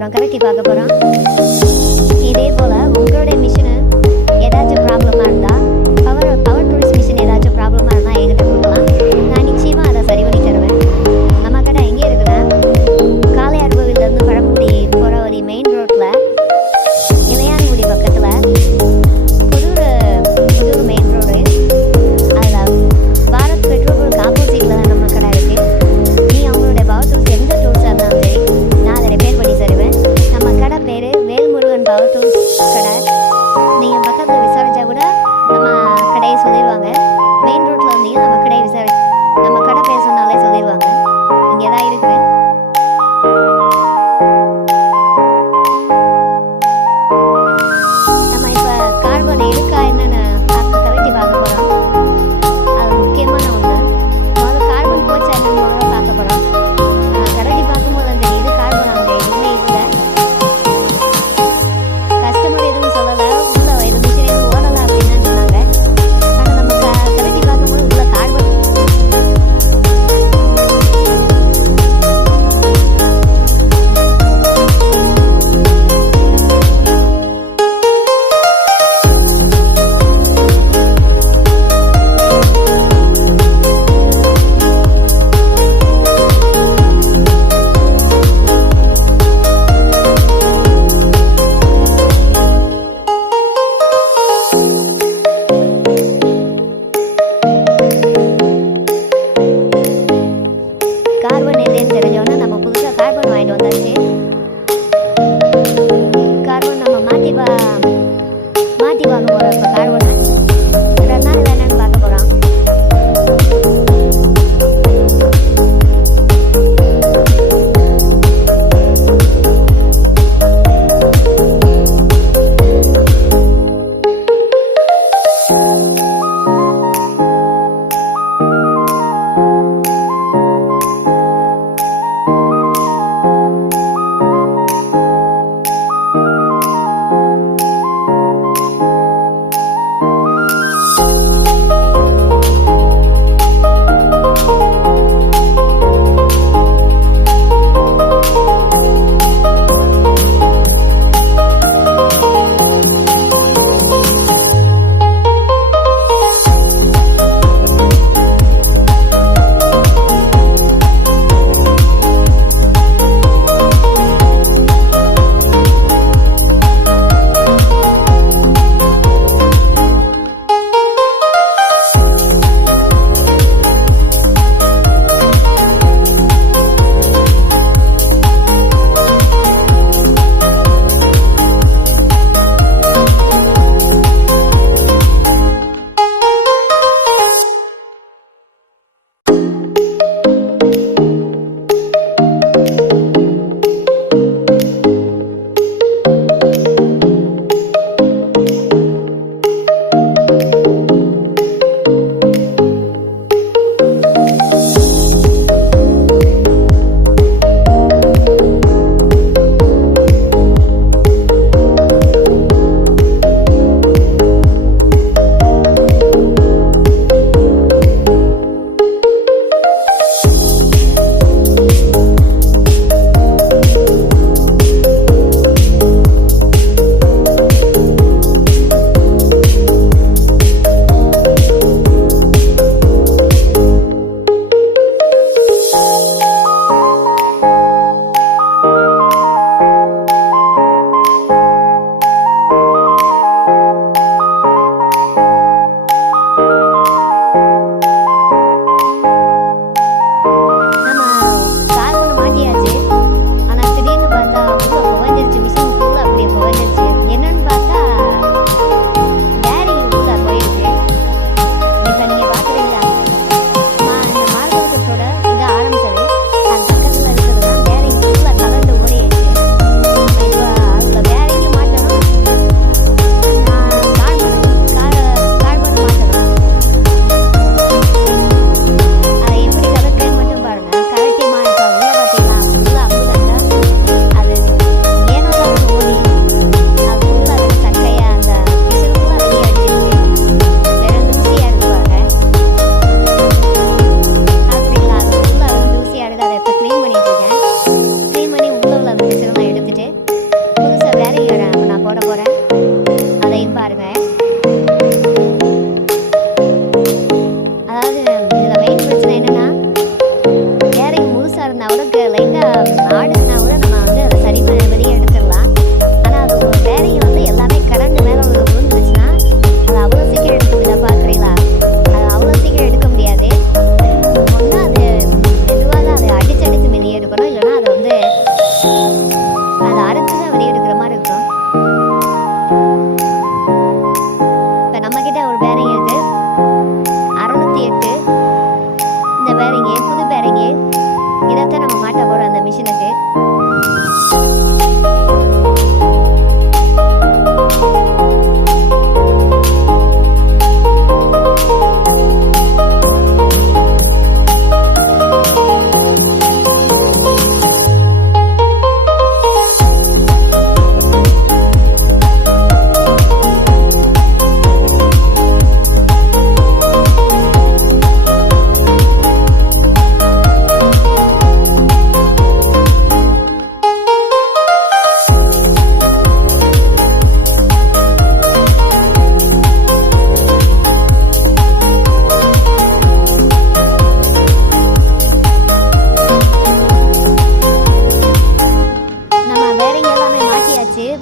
போகிறோம், கரெக்டி பார்க்க போகிறோம். இதே போல் உங்களுடைய மிஷினு ஏதாச்சும் ப்ராப்ளமாக இருந்தால் பவர் டூல்ஸ் மிஷின் ஏதாச்சும் ப்ராப்ளமாக இருந்தால் என்கிட்ட கொடுக்கலாம். நான் நிச்சயமாக அதை சரி பண்ணி தருவேன். நம்ம கடை எங்கே இருக்குன்னா, காளையார் கோவிலேருந்து பழமுடி போகிற வழி மெயின் ரோட்டில் இளையான்குடி பக்கத்தில் புதூர் மெயின் ரோடு, அதில் பாரத் பெட்ரோல் பங்க் ஆப்போசிட்டில் தான் நம்ம கடை இருக்குது. நீ அவங்களுடைய பவர் டூல்ஸ் எந்த டூல்ஸாக இருந்தாலும் சரி நான் அதை ரிப்பேர் பண்ணி தருவேன். நம்ம கடை பேர் வேல்முருகன் பவர் டூல்ஸ் கடை. நீங்கள் பக்கத்தில் விசாரித்தா கூட நம்ம கடையை சொல்லிடுவாங்க. மெயின் ரோட்டில் வந்தீங்கன்னா நம்ம கடையை நம்ம கடை பேர் சொன்னாலே சொல்லிடுவாங்க. இங்கே தான் இருக்குது. நம்ம இப்போ கார்பன் எடுக்கா என்னென்னு கரெக்டி பார்க்க போகிறோம். அது முக்கியமான ஒன்று. முதல்ல கார்பன் போச்சா என்னன்னு முதல்ல பார்க்க போகிறோம். கரெக்டி பார்க்கும்போது அந்த இது கார்பன் அங்கே எதுவுமே இல்லை. கஸ்டமர் எதுவும் சொல்லலை. உள்ள இது மிஷின் எதுவும்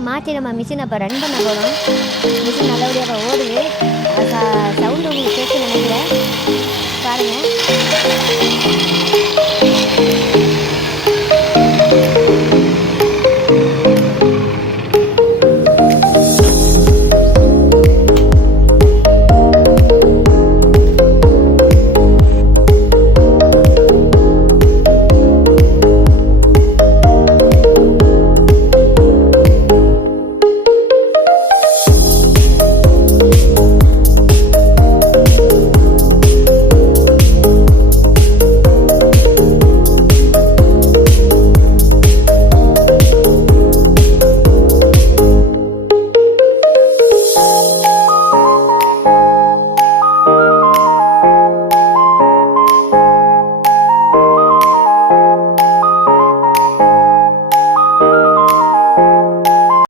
மாற்றி நம்ம மிஷினை இப்போ ரன் பண்ண போகிறோம். மிஷின் நல்லபடியாக இப்போ ஓடுது. சவுண்டு உங்களுக்கு கேட்குன்னு நினைக்கிறேன். பாருங்கள்.